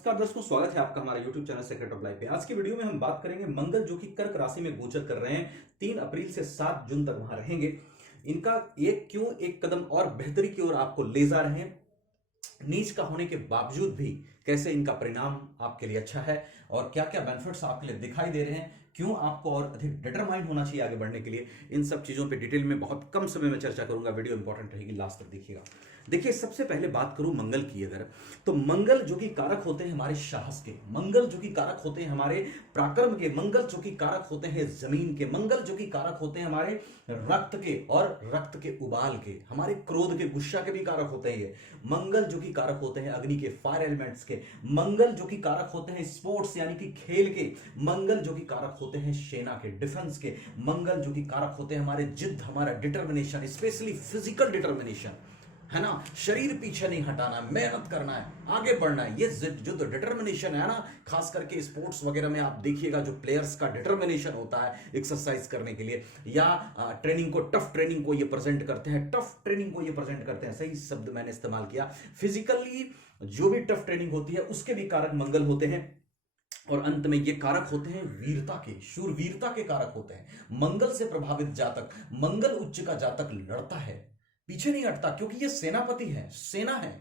नमस्कार दोस्तों, स्वागत है आपका हमारे YouTube channel secret of life पे। आज की वीडियो में हम बात करेंगे मंगल जो कि कर्क राशि में गोचर कर रहे हैं। 3 अप्रैल से 7 जून तक वहां रहेंगे। इनका एक कदम और बेहतरी की ओर आपको ले जा रहे हैं। नीच का होने के बावजूद भी कैसे इनका परिणाम आपके लिए अच्छा है और क्या क्या बेनिफिट्स आपके लिए दिखाई दे रहे हैं, क्यों आपको और अधिक डिटरमाइंड होना चाहिए आगे बढ़ने के लिए, इन सब चीजों पे डिटेल में बहुत कम समय में चर्चा करूंगा। वीडियो इंपॉर्टेंट रहेगी, लास्ट तक देखिएगा। देखिए, सबसे पहले बात करूं मंगल की अगर, तो मंगल जो कि कारक होते हैं हमारे साहस के, मंगल जो कि कारक होते हैं हमारे पराक्रम के, मंगल जो कि कारक होते हैं जमीन के, मंगल जो कि कारक होते हैं हमारे रक्त के और रक्त के उबाल के, हमारे क्रोध के, गुस्सा के भी कारक होते हैं ये। मंगल जो कि कारक होते हैं अग्नि के, फायर एलिमेंट्स के, मंगल जो कि कारक होते हैं स्पोर्ट्स यानी कि खेल के, मंगल जो कि कारक होते हैं सेना के, डिफेंस के, मंगल जो कि कारक होते हैं हमारे जिद्द, हमारा डिटर्मिनेशन, स्पेशली फिजिकल डिटर्मिनेशन, है ना, शरीर पीछे नहीं हटाना, मेहनत करना है, आगे बढ़ना है। ये जो तो डिटर्मिनेशन है ना, खास करके स्पोर्ट्स वगैरह में आप देखिएगा जो प्लेयर्स का डिटर्मिनेशन होता है एक्सरसाइज करने के लिए या ट्रेनिंग को, टफ ट्रेनिंग को ये प्रेजेंट करते हैं, टफ ट्रेनिंग को ये प्रेजेंट करते हैं, सही शब्द मैंने इस्तेमाल किया। फिजिकली जो भी टफ ट्रेनिंग होती है उसके भी कारक मंगल होते हैं। और अंत में ये कारक होते हैं वीरता के, शूरवीरता के कारक होते हैं। मंगल से प्रभावित जातक, मंगल उच्च का जातक लड़ता है, पीछे नहीं हटता, क्योंकि ये सेनापति है, सेना है।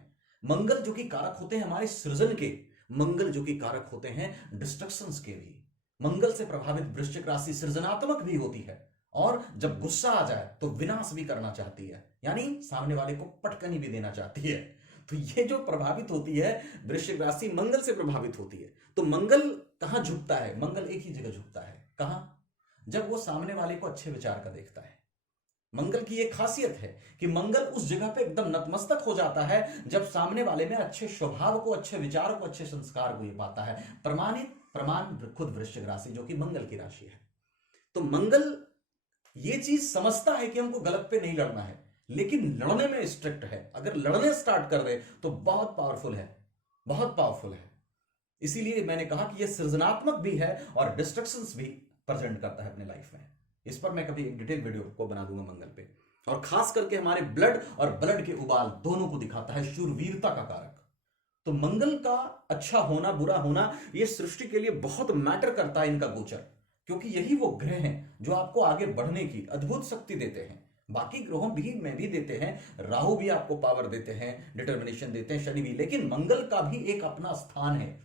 मंगल जो कि कारक होते हैं हमारे सृजन के, मंगल जो कि कारक होते हैं डिस्ट्रक्शंस के भी। मंगल से प्रभावित वृश्चिक राशि सृजनात्मक भी होती है और जब गुस्सा आ जाए तो विनाश भी करना चाहती है, यानी सामने वाले को पटकनी भी देना चाहती है। तो ये जो प्रभावित होती है वृश्चिक राशि, मंगल से प्रभावित होती है। तो मंगल कहां झुकता है? मंगल एक ही जगह झुकता है, कहां? जब वो सामने वाले को अच्छे विचार का देखता है। मंगल की एक खासियत है कि मंगल उस जगह पे एकदम नतमस्तक हो जाता है जब सामने वाले में अच्छे स्वभाव को, अच्छे विचार को, अच्छे संस्कार को ये पाता है। प्रमाण खुद वृश्चिक राशि जो कि मंगल की राशि है। तो मंगल ये चीज समझता है कि हमको गलत पे नहीं लड़ना है, लेकिन लड़ने में स्ट्रिक्ट है। अगर लड़ने स्टार्ट कर दे तो बहुत पावरफुल है, बहुत पावरफुल है। इसीलिए मैंने कहा कि यह सृजनात्मक भी है और डिस्ट्रक्शंस भी प्रेजेंट करता है अपने लाइफ में। इस पर मैं कभी एक डिटेल वीडियो को बना दूंगा मंगल पे। और खास करके हमारे ब्लड और ब्लड के उबाल दोनों को दिखाता है, शूरवीरता का कारक। तो मंगल का अच्छा होना, बुरा होना, यह सृष्टि के लिए बहुत मैटर करता है इनका गोचर, क्योंकि यही वो ग्रह हैं जो आपको आगे बढ़ने की अद्भुत शक्ति देते हैं। बाकी ग्रहों भी में भी देते हैं, राहु भी आपको पावर देते हैं, डिटर्मिनेशन देते हैं, शनि भी, लेकिन मंगल का भी एक अपना स्थान है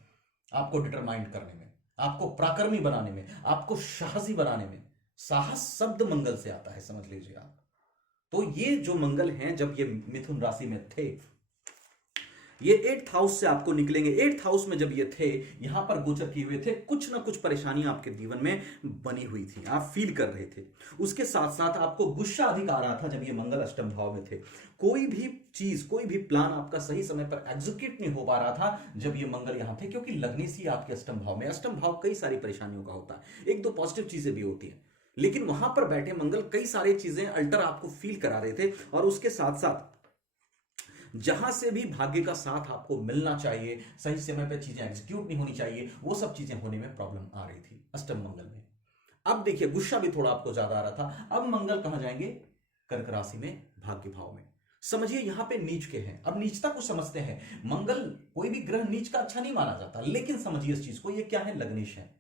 आपको डिटरमाइंड करने में, आपको पराक्रमी बनाने में, आपको साहसी बनाने में। साहस शब्द मंगल से आता है, समझ लीजिए आप। तो ये जो मंगल हैं, जब ये मिथुन राशि में थे, ये 8th हाउस से आपको निकलेंगे। 8th हाउस में जब ये थे, यहां पर गोचर किए हुए थे, कुछ ना कुछ परेशानियां आपके जीवन में बनी हुई थी, आप फील कर रहे थे। उसके साथ साथ आपको गुस्सा अधिक आ रहा था जब ये मंगल अष्टम भाव में थे। कोई भी चीज, कोई भी प्लान आपका सही समय पर एग्जीक्यूट नहीं हो पा रहा था जब ये मंगल यहां थे, क्योंकि लग्नेसी आपके अष्टम भाव में। अष्टम भाव कई सारी परेशानियों का होता है, एक दो पॉजिटिव चीजें भी होती है, लेकिन वहां पर बैठे मंगल कई सारी चीजें अल्टर आपको फील करा रहे थे। और उसके साथ साथ जहां से भी भाग्य का साथ आपको मिलना चाहिए, सही समय पर चीजें एग्जीक्यूट नहीं होनी चाहिए, वो सब चीजें होने में प्रॉब्लम आ रही थी अष्टम मंगल में। अब देखिए, गुस्सा भी थोड़ा आपको ज्यादा आ रहा था। अब मंगल कहां जाएंगे? कर्क राशि में, भाग्य भाव में। समझिए यहां पे नीच के हैं। अब नीचता को समझते हैं। मंगल, कोई भी ग्रह नीच का अच्छा नहीं माना जाता, लेकिन समझिए इस चीज को, ये क्या है? लग्नेश है।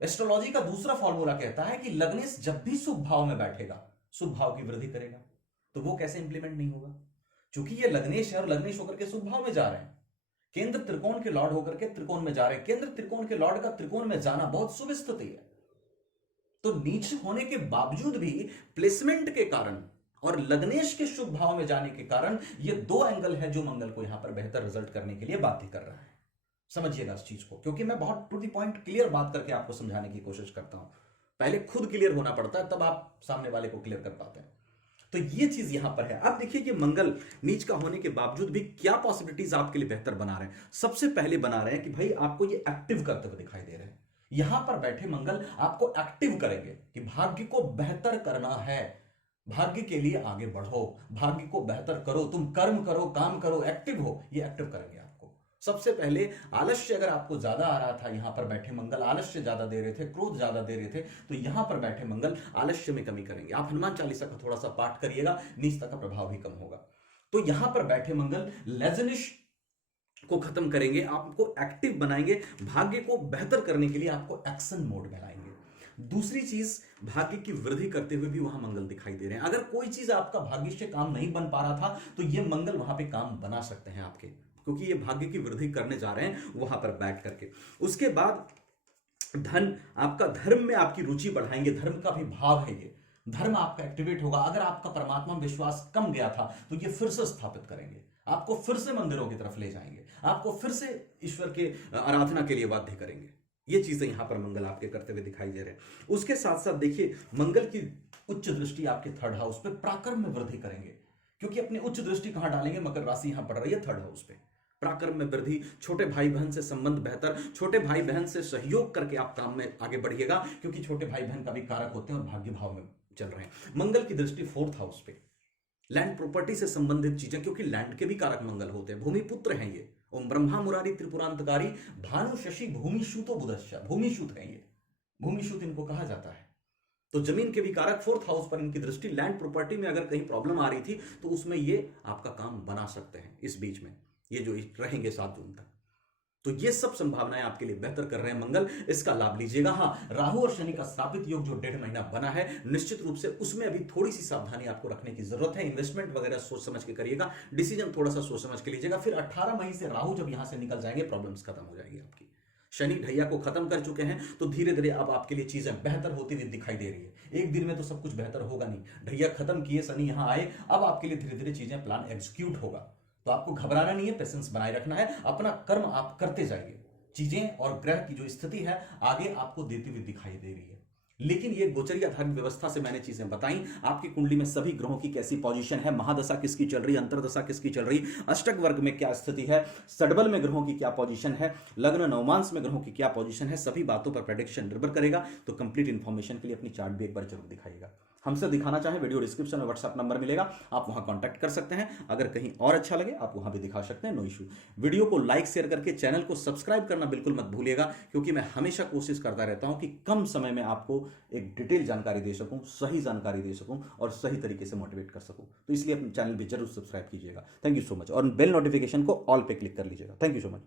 एस्ट्रोलॉजी का दूसरा फॉर्मूला कहता है कि लग्नेश जब भी शुभ भाव में बैठेगा, शुभ भाव की वृद्धि करेगा। तो वो कैसे इंप्लीमेंट नहीं होगा? क्योंकि ये लग्नेश है और लग्नेश होकर के शुभ भाव में जा रहे हैं। केंद्र त्रिकोण के लॉर्ड होकर के त्रिकोण में जा रहे हैं। केंद्र त्रिकोण के लॉर्ड का त्रिकोण में जाना बहुत शुभ स्थिति है। तो नीच होने के बावजूद भी प्लेसमेंट के कारण और लग्नेश के शुभ भाव में जाने के कारण ये दो एंगल है जो मंगल को यहां पर बेहतर रिजल्ट करने के लिए बाध्य कर रहा है। समझिएगा इस चीज को, क्योंकि मैं बहुत टू द पॉइंट क्लियर बात करके आपको समझाने की कोशिश करता हूं। पहले खुद क्लियर होना पड़ता है, तब आप सामने वाले को क्लियर कर पाते हैं। तो ये चीज यहां पर है। अब देखिए कि मंगल नीच का होने के बावजूद भी क्या पॉसिबिलिटीज आपके लिए बेहतर बना रहे हैं। सबसे पहले बना रहे हैं कि भाई आपको ये एक्टिव करते हुए दिखाई दे रहे हैं। यहां पर बैठे मंगल आपको एक्टिव करेंगे कि भाग्य को बेहतर करना है, भाग्य के लिए आगे बढ़ो, भाग्य को बेहतर करो, तुम कर्म करो, काम करो, एक्टिव हो। ये एक्टिव करेंगे आपको। सबसे पहले आलस्य अगर आपको ज्यादा आ रहा था, यहां पर बैठे मंगल आलस्य ज्यादा दे रहे थे, क्रोध ज्यादा दे रहे थे, तो यहां पर बैठे मंगल आलस्य में कमी करेंगे। आप हनुमान चालीसा का थोड़ा सा पाठ करिएगा, नीचता का प्रभाव भी कम होगा। तो यहां पर बैठे मंगल लेजनिश को खत्म करेंगे, आपको एक्टिव बनाएंगे, भाग्य को बेहतर करने के लिए आपको एक्शन मोड में लाएंगे। दूसरी चीज, भाग्य की वृद्धि करते हुए भी वहां मंगल दिखाई दे रहे हैं। अगर कोई चीज आपका भाग्य से काम नहीं बन पा रहा था तो ये मंगल वहां पे काम बना सकते हैं आपके, क्योंकि ये भाग्य की वृद्धि करने जा रहे हैं वहां पर बैठ करके। उसके बाद धन, आपका धर्म में आपकी रुचि बढ़ाएंगे, धर्म का भी भाव है ये, धर्म आपका एक्टिवेट होगा। अगर आपका परमात्मा में विश्वास कम गया था तो ये फिर से स्थापित करेंगे, आपको फिर से मंदिरों की तरफ ले जाएंगे, आपको फिर से ईश्वर के आराधना के लिए बाध्य करेंगे। ये चीजें यहां पर मंगल आपके करते हुए दिखाई दे रहे हैं। उसके साथ साथ देखिए, मंगल की उच्च दृष्टि आपके थर्ड हाउस पे पराक्रम में वृद्धि करेंगे, क्योंकि अपनी उच्च दृष्टि कहां डालेंगे, मकर राशि यहां पड़ रही है थर्ड हाउस पे। पराक्रम में वृद्धि, छोटे भाई बहन से संबंध बेहतर, छोटे भाई बहन से सहयोग करके आप काम में आगे बढ़िएगा, क्योंकि छोटे भाई बहन का भी कारक होते हैं और भाग्य भाव में चल रहे हैं। मंगल की दृष्टि फोर्थ हाउस पे, लैंड प्रॉपर्टी से संबंधित चीजें, क्योंकि लैंड के भी कारक मंगल होते हैं, भूमि पुत्र हैं ये। ओम ब्रह्मा मुरारी त्रिपुरांतकारी भानु शशि भूमिशूतो बुधश्च, भूमिशूत है ये, भूमिशूत इनको कहा जाता है। तो जमीन के भी कारक फोर्थ हाउस पर इनकी दृष्टि, लैंड प्रॉपर्टी में अगर कहीं प्रॉब्लम आ रही थी तो उसमें ये आपका काम बना सकते हैं इस बीच में, ये जो रहेंगे 7 जून तक। तो ये सब संभावनाएं आपके लिए बेहतर कर रहे हैं मंगल, इसका लाभ लीजिएगा। हाँ, राहु और शनि का स्थापित योग जो 1.5 महीना बना है, निश्चित रूप से उसमें अभी थोड़ी सी सावधानी आपको रखने की जरूरत है। इन्वेस्टमेंट वगैरह सोच समझ के करिएगा, डिसीजन थोड़ा सा सोच समझ के लीजिएगा। फिर 18 मई से राहु जब यहां से निकल जाएंगे, प्रॉब्लम्स खत्म हो जाएगी आपकी। शनि ढैया को खत्म कर चुके हैं, तो धीरे धीरे अब आपके लिए चीजें बेहतर होती हुई दिखाई दे रही है। एक दिन में तो सब कुछ बेहतर होगा नहीं, ढैया खत्म किए, शनि यहां आए, अब आपके लिए धीरे धीरे चीजें प्लान एग्जीक्यूट होगा। तो आपको घबराना नहीं है, पेशेंस बनाए रखना है, अपना कर्म आप करते जाइए। चीजें और ग्रह की जो स्थिति है आगे आपको देती हुई दिखाई दे रही है। लेकिन ये गोचरी आधारित व्यवस्था से मैंने चीजें बताई, आपकी कुंडली में सभी ग्रहों की कैसी पोजीशन है, महादशा किसकी चल रही, अंतरदशा किसकी चल रही, अष्टक वर्ग में क्या स्थिति है, सडबल में ग्रहों की क्या पोजीशन है, लग्न नवमांश में ग्रहों की क्या पोजीशन है, सभी बातों पर प्रेडिक्शन निर्भर करेगा। तो कंप्लीट इंफॉर्मेशन के लिए अपनी चार्ट भी एक बार जरूर दिखाइएगा। हमसे दिखाना चाहें, वीडियो डिस्क्रिप्शन में व्हाट्सएप नंबर मिलेगा, आप वहां कांटेक्ट कर सकते हैं। अगर कहीं और अच्छा लगे आप वहां भी दिखा सकते हैं, नो इशू। वीडियो को लाइक शेयर करके चैनल को सब्सक्राइब करना बिल्कुल मत भूलिएगा, क्योंकि मैं हमेशा कोशिश करता रहता हूं कि कम समय में आपको एक डिटेल जानकारी दे सकूं, सही जानकारी दे सकूं और सही तरीके से मोटिवेट कर सकूं। तो इसलिए अपने चैनल भी जरूर सब्सक्राइब कीजिएगा। थैंक यू सो मच, और बेल नोटिफिकेशन को ऑल पे क्लिक कर लीजिएगा। Thank you so much.